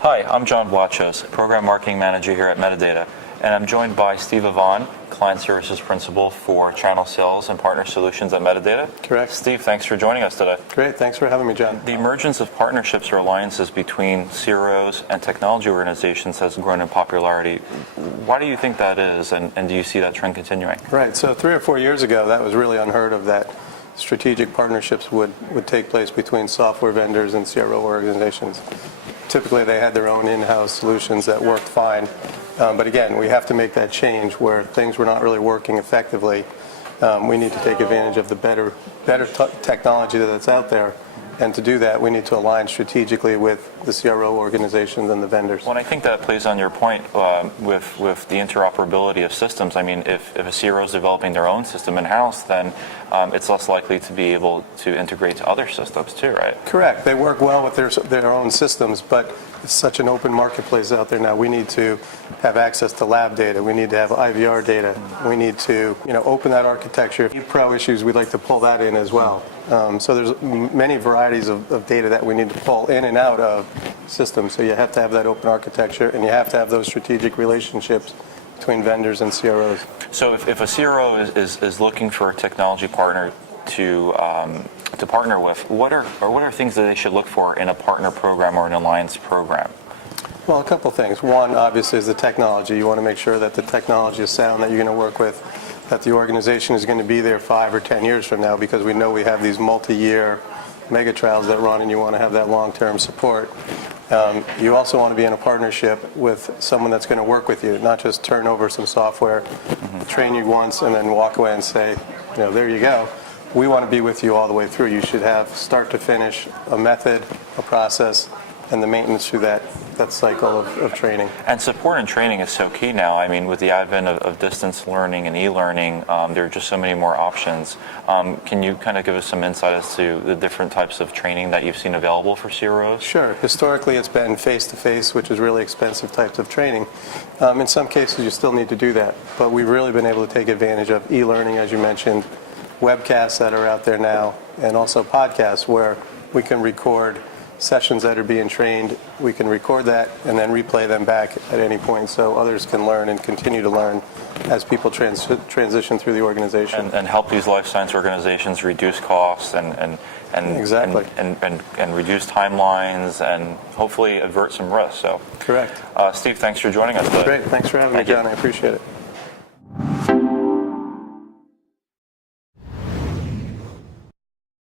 Hi, I'm John Vlachos, Program Marketing Manager here at Medidata, and I'm joined by Steve Evon, Client Services Principal for Channel Sales and Partner Solutions at Medidata. Correct. Steve, thanks for joining us today. Great, thanks for having me, John. The emergence of partnerships or alliances between CROs and technology organizations has grown in popularity. Why do you think that is, and do you see that trend continuing? Right, so 3 or 4 years ago, that was really unheard of, that strategic partnerships would take place between software vendors and CRO organizations. Typically, they had their own in-house solutions that worked fine. But again, we have to make that change where things were not really working effectively. We need to take advantage of the better technology that's out there. And to do that, we need to align strategically with the CRO organizations and the vendors. Well, I think that plays on your point with the interoperability of systems. I mean, if a CRO is developing their own system in-house, then it's less likely to be able to integrate to other systems too, right? Correct. They work well with their own systems, but it's such an open marketplace out there now. We need to have access to lab data. We need to have IVR data. We need to, open that architecture. If you have pro issues, we'd like to pull that in as well. So there's many varieties of data that we need to pull in and out of systems. So you have to have that open architecture, and you have to have those strategic relationships between vendors and CROs. So if a CRO is looking for a technology partner to partner with, what are things that they should look for in a partner program or an alliance program? Well, a couple things. One, obviously, is the technology. You want to make sure that the technology is sound, that you're going to work with, that the organization is going to be there 5 or 10 years from now, because we know we have these multi-year mega trials that run, and you want to have that long-term support. You also want to be in a partnership with someone that's going to work with you, not just turn over some software, train you once, and then walk away and say, there you go. We want to be with you all the way through. You should have start to finish a method, a process, and the maintenance through that cycle of training. And support and training is so key now. I mean, with the advent of distance learning and e-learning, there are just so many more options. Can you kind of give us some insight as to the different types of training that you've seen available for CROs? Sure. Historically, it's been face-to-face, which is really expensive types of training. In some cases, you still need to do that. But we've really been able to take advantage of e-learning, as you mentioned, webcasts that are out there now, and also podcasts where we can record sessions that are being trained. We can record that and then replay them back at any point so others can learn and continue to learn as people transition through the organization. And help these life science organizations reduce costs and exactly. and reduce timelines and hopefully avert some risks. So, correct. Steve, thanks for joining us today. Great. Thanks for having me, John. I appreciate it.